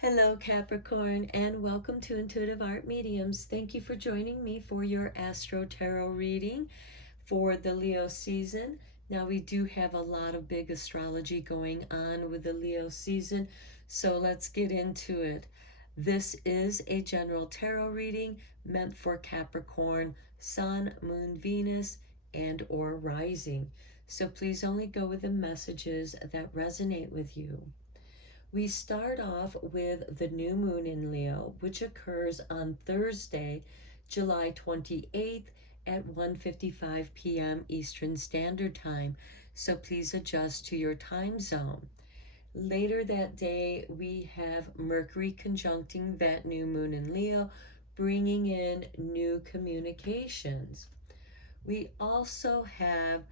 Hello, Capricorn, and welcome to Intuitive Art Mediums. Thank you for joining me for your Astro-Tarot reading for the Leo season. Now, we do have a lot of big astrology going on with the Leo season, so let's get into it. This is a general tarot reading meant for Capricorn, Sun, Moon, Venus, and or rising. So please only go with the messages that resonate with you. We start off with the new moon in Leo, which occurs on Thursday, July 28th at 1:55 p.m. Eastern Standard Time. So please adjust to your time zone. Later that day, we have Mercury conjuncting that new moon in Leo, bringing in new communications. We also have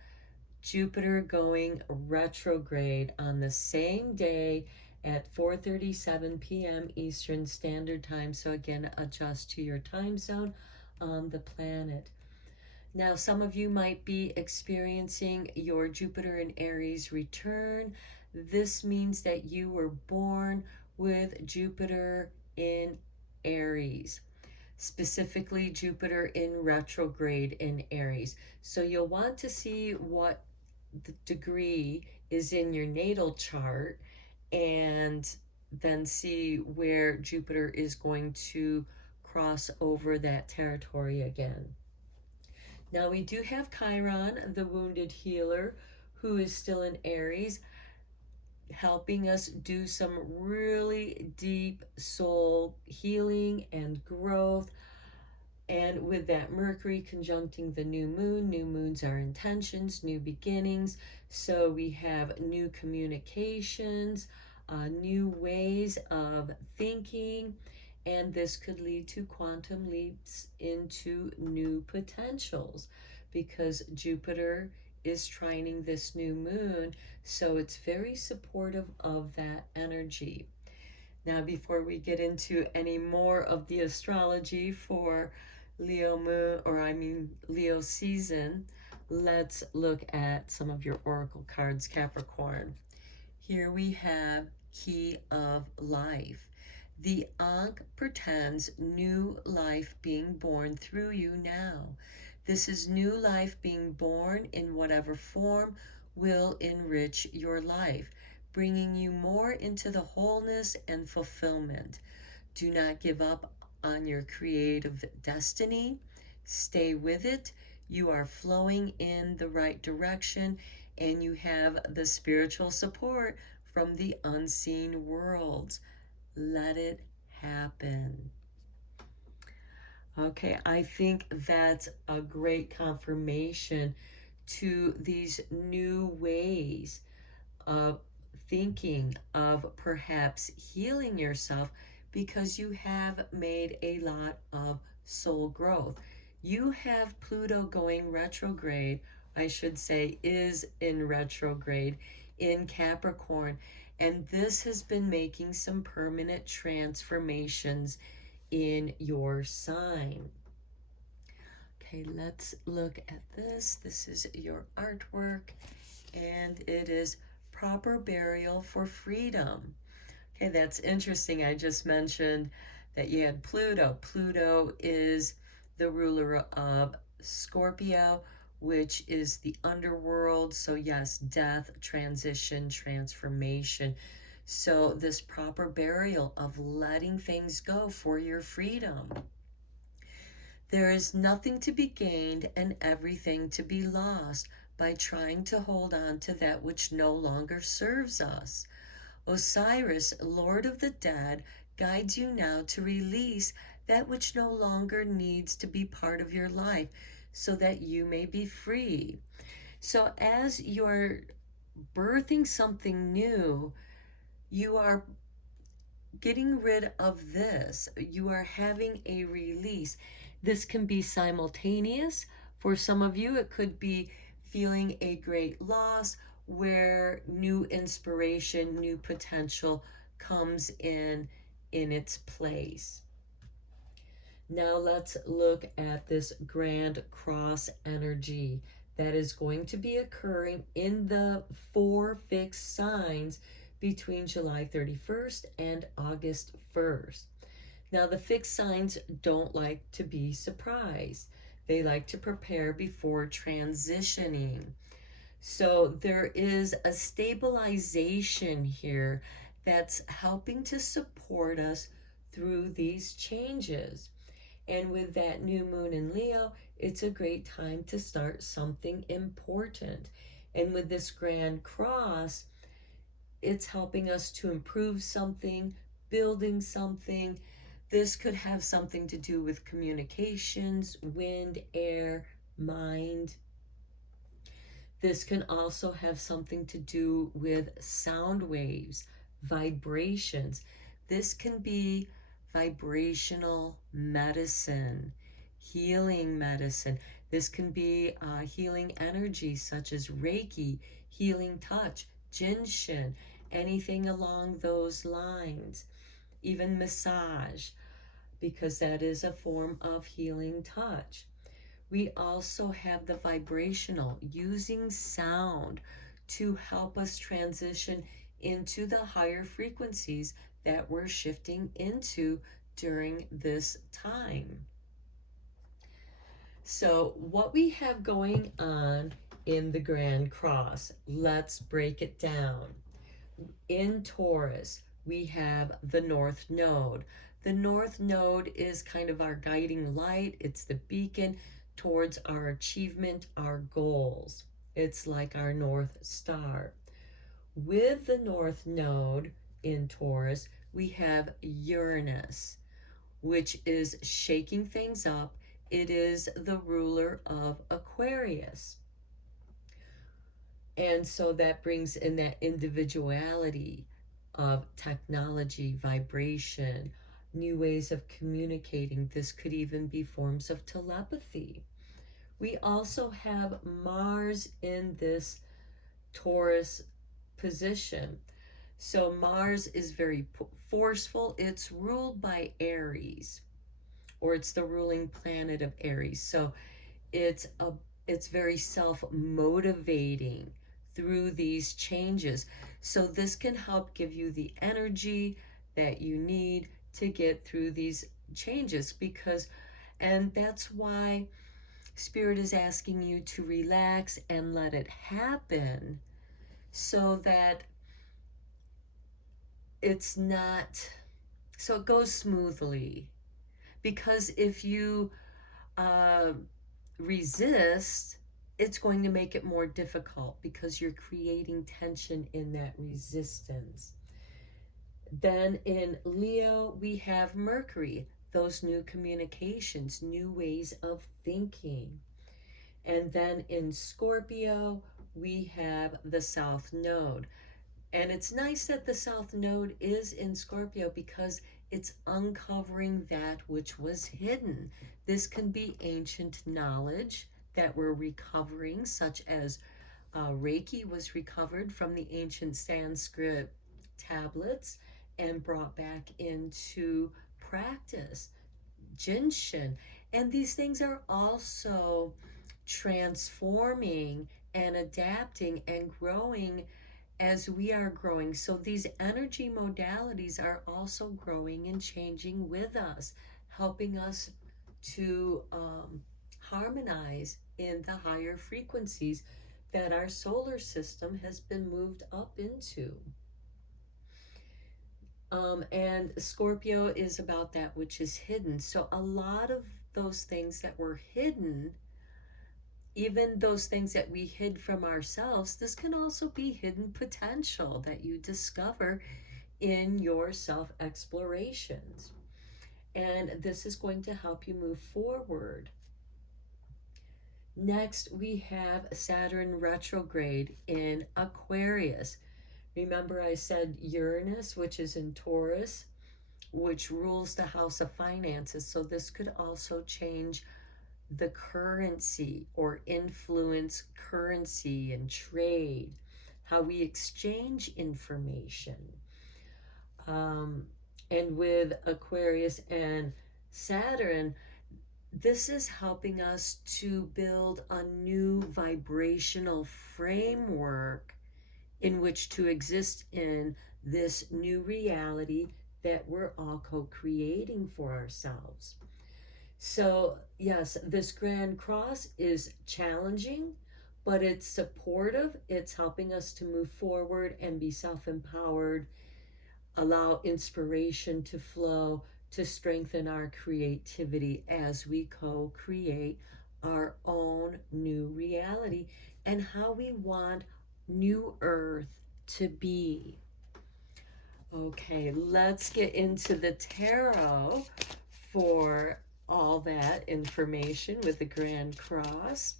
Jupiter going retrograde on the same day at 4:37 p.m. Eastern Standard Time. So again, adjust to your time zone on the planet. Now, some of you might be experiencing your Jupiter in Aries return. This means that you were born with Jupiter in Aries, specifically Jupiter in retrograde in Aries. So you'll want to see what the degree is in your natal chart and then see where Jupiter is going to cross over that territory again. Now we do have Chiron, the wounded healer, who is still in Aries, helping us do some really deep soul healing and growth. And with that Mercury conjuncting the new moons are intentions, new beginnings. So we have new communications, new ways of thinking, and this could lead to quantum leaps into new potentials because Jupiter is trining this new moon. So it's very supportive of that energy. Now, before we get into any more of the astrology for Leo moon, Leo season, let's look at some of your oracle cards, Capricorn. Here we have Key of Life. The Ankh pretends new life being born through you now. This is new life being born in whatever form will enrich your life, bringing you more into the wholeness and fulfillment. Do not give up on your creative destiny. Stay with it. You are flowing in the right direction and you have the spiritual support from the unseen worlds. Let it happen. Okay, I think that's a great confirmation to these new ways of thinking, of perhaps healing yourself because you have made a lot of soul growth. You have Pluto going retrograde, I should say, is in retrograde in Capricorn, and this has been making some permanent transformations in your sign. Okay, let's look at this. This is your artwork, and it is proper burial for freedom. Okay, that's interesting. I just mentioned that you had Pluto. Pluto is the ruler of Scorpio, which is the underworld. So yes, death, transition, transformation. So this proper burial of letting things go for your freedom. There is nothing to be gained and everything to be lost by trying to hold on to that which no longer serves us. Osiris, Lord of the Dead, guides you now to release that which no longer needs to be part of your life so that you may be free. So as you're birthing something new, you are getting rid of this. You are having a release. This can be simultaneous. For some of you, it could be feeling a great loss where new inspiration, new potential comes in its place. Now let's look at this Grand Cross energy that is going to be occurring in the 4 fixed signs between July 31st and August 1st. Now, the fixed signs don't like to be surprised. They like to prepare before transitioning. So there is a stabilization here that's helping to support us through these changes. And with that new moon in Leo, it's a great time to start something important. And with this Grand Cross, it's helping us to improve something, building something. This could have something to do with communications, wind, air, mind. This can also have something to do with sound waves, vibrations. This can be vibrational medicine, healing medicine. This can be healing energy such as Reiki, healing touch, Jinshin, anything along those lines, even massage, because that is a form of healing touch. We also have the vibrational, using sound to help us transition into the higher frequencies that we're shifting into during this time. So, what we have going on in the Grand Cross, let's break it down. In Taurus, we have the North Node. The North Node is kind of our guiding light, it's the beacon towards our achievement, our goals. It's like our North Star. With the North Node in Taurus, we have Uranus, which is shaking things up. It is the ruler of Aquarius. And so that brings in that individuality of technology, vibration, new ways of communicating. This could even be forms of telepathy. We also have Mars in this Taurus position. So Mars is very forceful. It's ruled by Aries, or it's the ruling planet of Aries. So it's very self-motivating through these changes. So this can help give you the energy that you need to get through these changes, and that's why Spirit is asking you to relax and let it happen, so that it's not, so it goes smoothly. Because if you resist, it's going to make it more difficult because you're creating tension in that resistance. Then in Leo, we have Mercury, those new communications, new ways of thinking. And then in Scorpio, we have the South Node. And it's nice that the South Node is in Scorpio because it's uncovering that which was hidden. This can be ancient knowledge that we're recovering, such as Reiki was recovered from the ancient Sanskrit tablets and brought back into practice. Jinshin. And these things are also transforming and adapting and growing as we are growing. So these energy modalities are also growing and changing with us, helping us to harmonize in the higher frequencies that our solar system has been moved up into. And Scorpio is about that which is hidden. So a lot of those things that were hidden, even those things that we hid from ourselves, this can also be hidden potential that you discover in your self explorations. And this is going to help you move forward. Next, we have Saturn retrograde in Aquarius. Remember, I said Uranus, which is in Taurus, which rules the house of finances. So this could also change the currency or influence currency and trade, how we exchange information. And with Aquarius and Saturn, this is helping us to build a new vibrational framework in which to exist in this new reality that we're all co-creating for ourselves. So, yes, this Grand Cross is challenging, but it's supportive. It's helping us to move forward and be self empowered, allow inspiration to flow, to strengthen our creativity as we co create our own new reality and how we want New Earth to be. Okay, let's get into the tarot for all that information with the Grand Cross.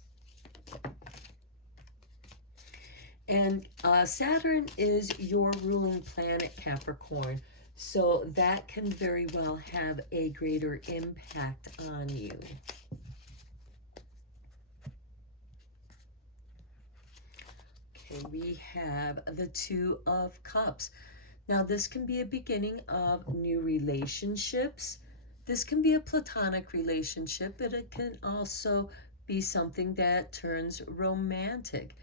And Saturn is your ruling planet, Capricorn. So that can very well have a greater impact on you. Okay, we have the Two of Cups. Now, this can be a beginning of new relationships. This can be a platonic relationship, but it can also be something that turns romantic.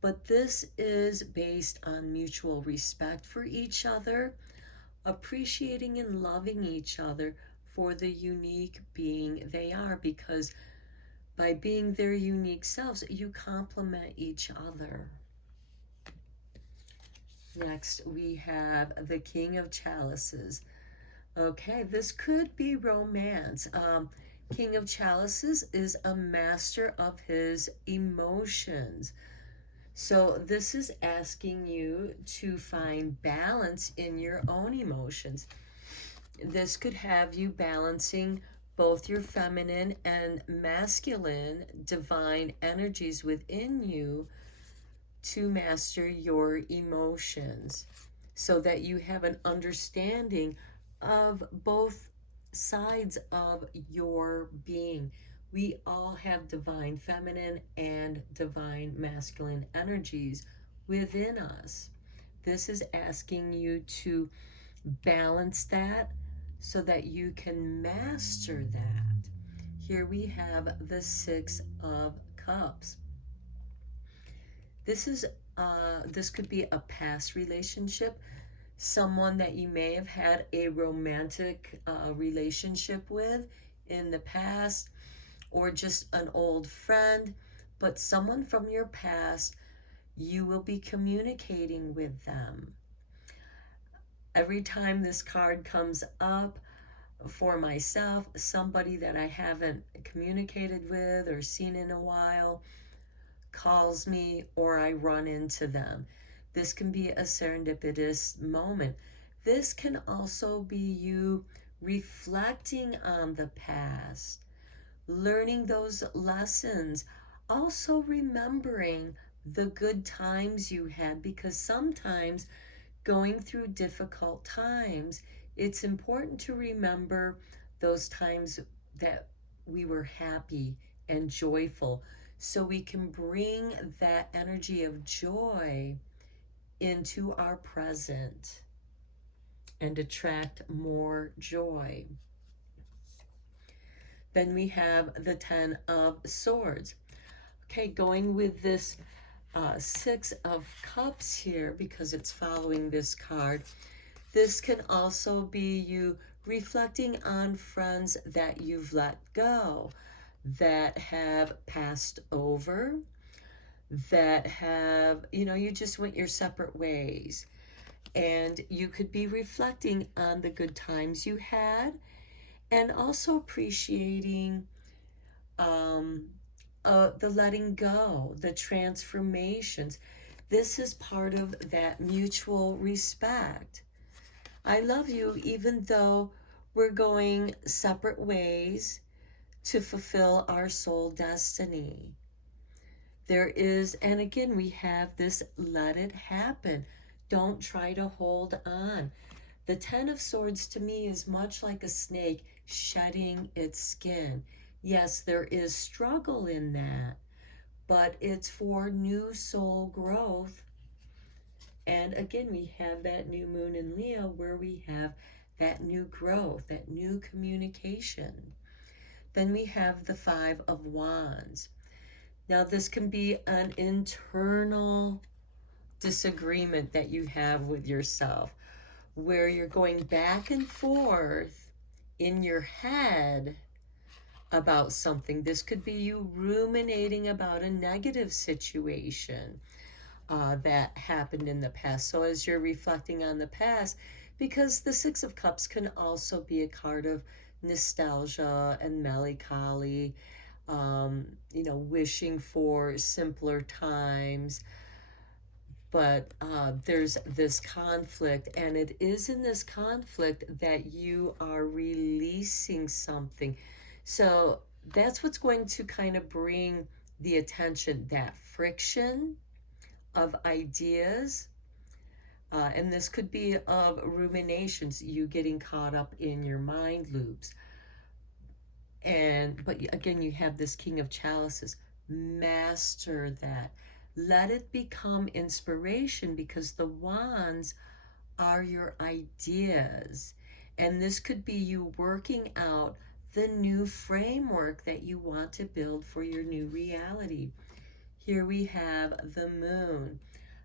But this is based on mutual respect for each other, appreciating and loving each other for the unique being they are, because by being their unique selves, you complement each other. Next, we have the King of Chalices. Okay, this could be romance. King of Chalices is a master of his emotions. So this is asking you to find balance in your own emotions. This could have you balancing both your feminine and masculine divine energies within you to master your emotions so that you have an understanding of both sides of your being. We all have divine feminine and divine masculine energies within us. This is asking you to balance that so that you can master that. Here we have the Six of Cups. This could be a past relationship, someone that you may have had a romantic relationship with in the past, or just an old friend, but someone from your past, you will be communicating with them. Every time this card comes up for myself, somebody that I haven't communicated with or seen in a while calls me or I run into them. This can be a serendipitous moment. This can also be you reflecting on the past, learning those lessons, also remembering the good times you had, because sometimes going through difficult times, it's important to remember those times that we were happy and joyful, so we can bring that energy of joy into our present and attract more joy. Then we have the Ten of Swords. Okay, going with this Six of Cups here, because it's following this card. This can also be you reflecting on friends that you've let go, that have passed over, that have, you just went your separate ways. And you could be reflecting on the good times you had and also appreciating the letting go, the transformations. This is part of that mutual respect. I love you even though we're going separate ways to fulfill our soul destiny. There is, and again, we have this let it happen. Don't try to hold on. The Ten of Swords to me is much like a snake shedding its skin. Yes, there is struggle in that, but it's for new soul growth. And again, we have that new moon in Leo where we have that new growth, that new communication. Then we have the Five of Wands. Now, this can be an internal disagreement that you have with yourself. where you're going back and forth in your head about something. This could be you ruminating about a negative situation that happened in the past. So as you're reflecting on the past, because the Six of Cups can also be a card of nostalgia and melancholy, wishing for simpler times. But there's this conflict, and it is in this conflict that you are releasing something. So that's what's going to kind of bring the attention, that friction of ideas. And this could be of ruminations, you getting caught up in your mind loops. But again, you have this King of Chalices. Master that. Let it become inspiration, because the wands are your ideas. And this could be you working out the new framework that you want to build for your new reality. Here we have the moon.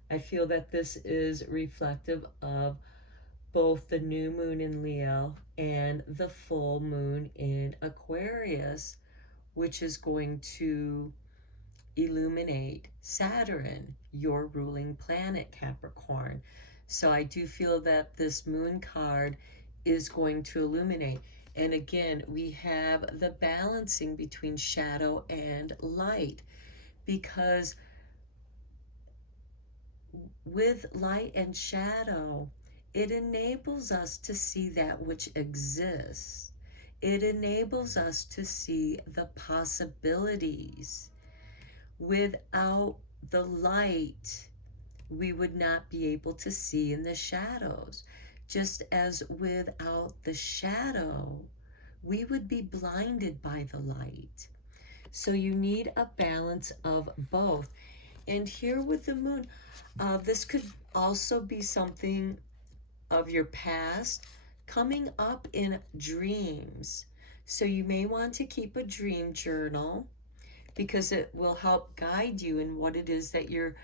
I feel that this is reflective of both the new moon in Leo and the full moon in Aquarius, which is going to illuminate Saturn, your ruling planet, Capricorn. So I do feel that this moon card is going to illuminate. And again, we have the balancing between shadow and light, because with light and shadow, it enables us to see that which exists. It enables us to see the possibilities. Without the light, we would not be able to see in the shadows. Just as without the shadow, we would be blinded by the light. So you need a balance of both. And here with the moon, this could also be something of your past coming up in dreams. So you may want to keep a dream journal, because it will help guide you in what it is that you're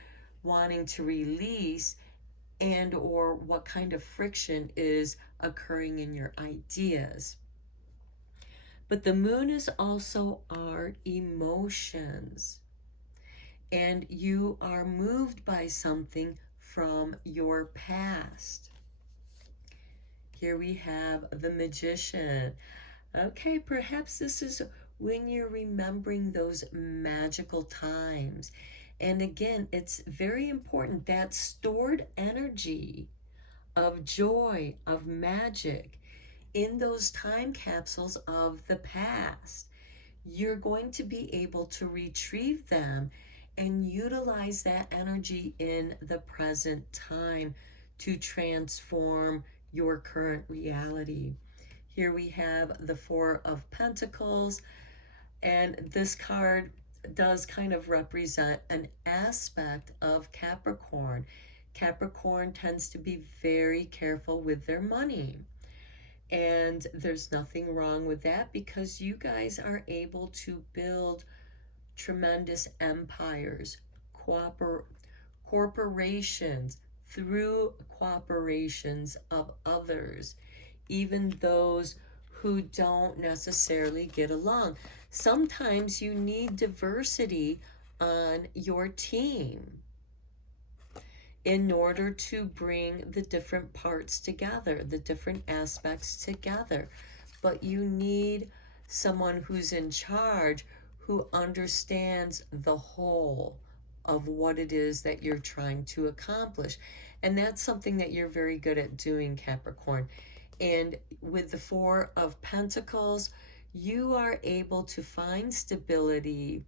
wanting to release, and or what kind of friction is occurring in your ideas. But the moon is also our emotions, and you are moved by something from your past. Here we have the Magician. Okay, perhaps this is when you're remembering those magical times. And again, it's very important, that stored energy of joy, of magic in those time capsules of the past. You're going to be able to retrieve them and utilize that energy in the present time to transform your current reality. Here we have the Four of Pentacles, and this card does kind of represent an aspect of Capricorn. Capricorn tends to be very careful with their money. And there's nothing wrong with that, because you guys are able to build tremendous empires, corporations, through cooperations of others, even those who don't necessarily get along. Sometimes you need diversity on your team in order to bring the different parts together, the different aspects together. But you need someone who's in charge, who understands the whole of what it is that you're trying to accomplish. And that's something that you're very good at doing, Capricorn. And with the Four of Pentacles, you are able to find stability,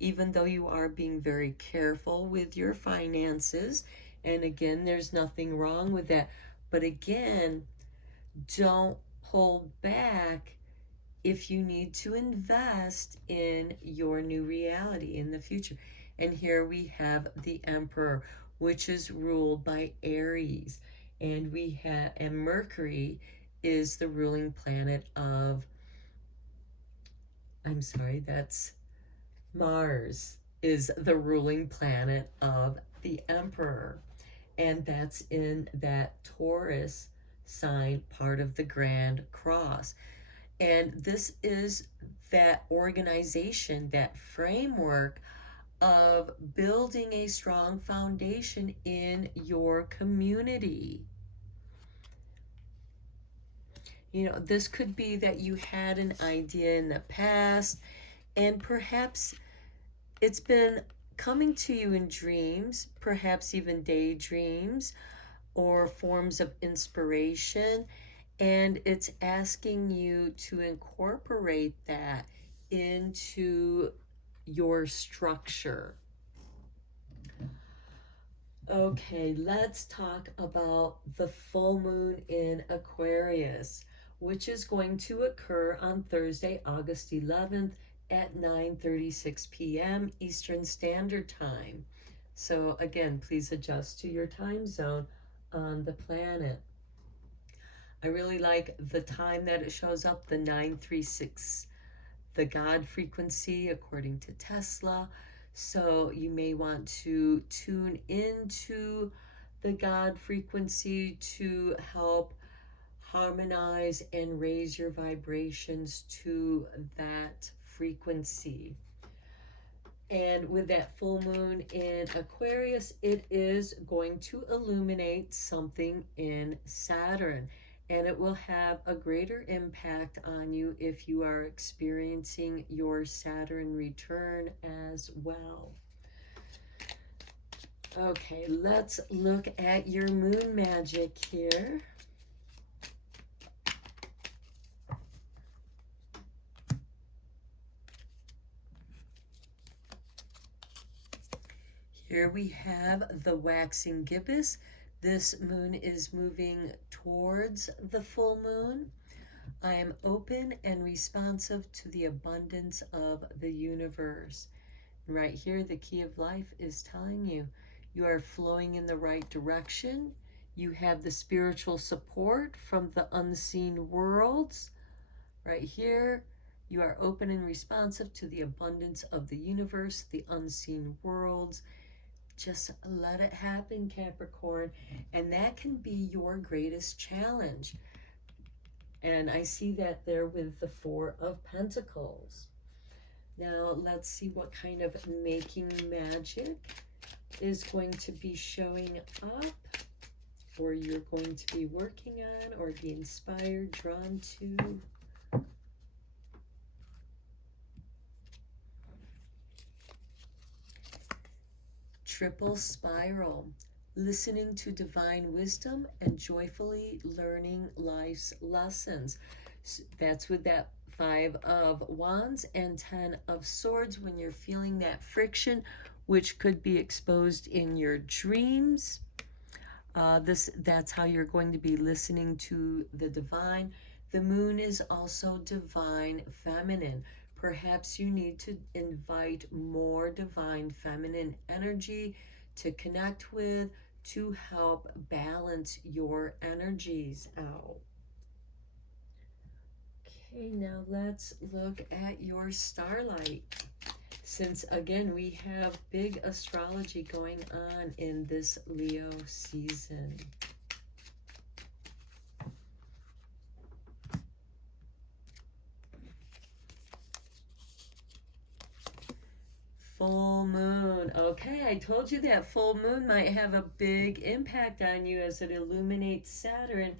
even though you are being very careful with your finances. And again, there's nothing wrong with that. But again, don't pull back if you need to invest in your new reality in the future. And here we have the Emperor, which is ruled by Aries. And Mercury is the ruling planet of, that's Mars is the ruling planet of the Emperor. And that's in that Taurus sign, part of the Grand Cross. And this is that organization, that framework of building a strong foundation in your community. You know, this could be that you had an idea in the past, and perhaps it's been coming to you in dreams, perhaps even daydreams or forms of inspiration, and it's asking you to incorporate that into your structure. Okay, let's talk about the full moon in Aquarius, which is going to occur on Thursday, August 11th at 9:36 p.m. Eastern Standard Time. So again, please adjust to your time zone on the planet. I really like the time that it shows up, the 936, the God frequency according to Tesla. So you may want to tune into the God frequency to help harmonize and raise your vibrations to that frequency. And with that full moon in Aquarius, it is going to illuminate something in Saturn. And it will have a greater impact on you if you are experiencing your Saturn return as well. Okay, let's look at your moon magic here. Here we have the waxing gibbous. This moon is moving towards the full moon. I am open and responsive to the abundance of the universe. And right here, the key of life is telling you, you are flowing in the right direction. You have the spiritual support from the unseen worlds. Right here, you are open and responsive to the abundance of the universe, the unseen worlds. Just let it happen, Capricorn. And that can be your greatest challenge. And I see that there with the Four of Pentacles. Now, let's see what kind of making magic is going to be showing up, or you're going to be working on, or be inspired, drawn to. Triple spiral, listening to divine wisdom and joyfully learning life's lessons. That's with that 5 of Wands and 10 of Swords when you're feeling that friction, which could be exposed in your dreams. That's how you're going to be listening to the divine. The moon is also divine feminine. Perhaps you need to invite more divine feminine energy to connect with, to help balance your energies out. Okay, now let's look at your starlight. Since again, we have big astrology going on in this Leo season. Full moon. Okay, I told you that full moon might have a big impact on you as it illuminates Saturn,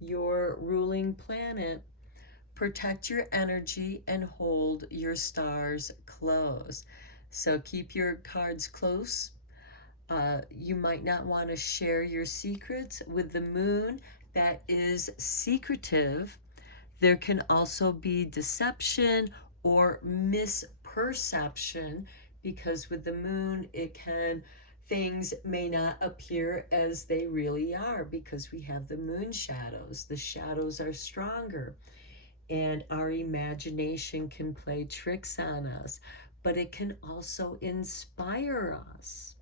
your ruling planet. Protect your energy and hold your stars close. So keep your cards close. You might not want to share your secrets with the moon. That is secretive. There can also be deception or misperception, because with the moon, things may not appear as they really are, because we have the moon shadows. The shadows are stronger, and our imagination can play tricks on us, but it can also inspire us.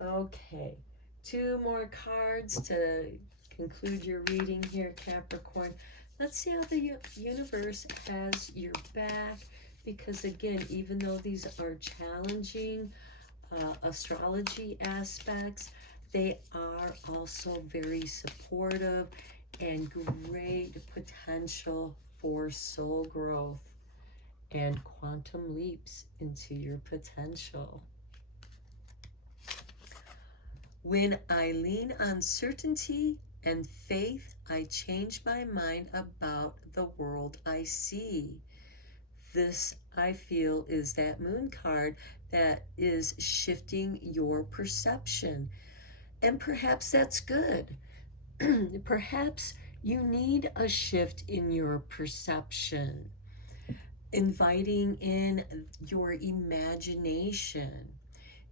Okay, 2 more cards to conclude your reading here, Capricorn. Let's see how the universe has your back, because again, even though these are challenging astrology aspects, they are also very supportive and great potential for soul growth and quantum leaps into your potential. When I lean on certainty and faith, I change my mind about the world I see. This, I feel, is that moon card that is shifting your perception. And perhaps that's good. Perhaps you need a shift in your perception, inviting in your imagination.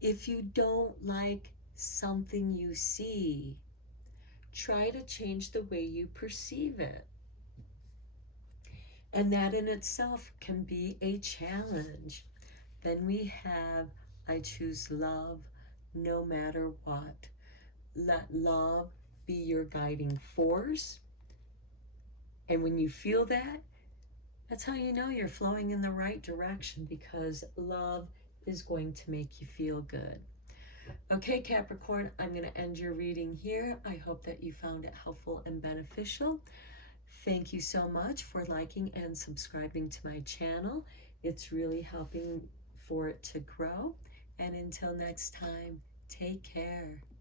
If you don't like something you see, try to change the way you perceive it. And that in itself can be a challenge. Then we have I choose love no matter what. Let love be your guiding force. And when you feel that, that's how you know you're flowing in the right direction, because love is going to make you feel good. Okay, Capricorn, I'm going to end your reading here. I hope that you found it helpful and beneficial. Thank you so much for liking and subscribing to my channel. It's really helping for it to grow. And until next time, take care.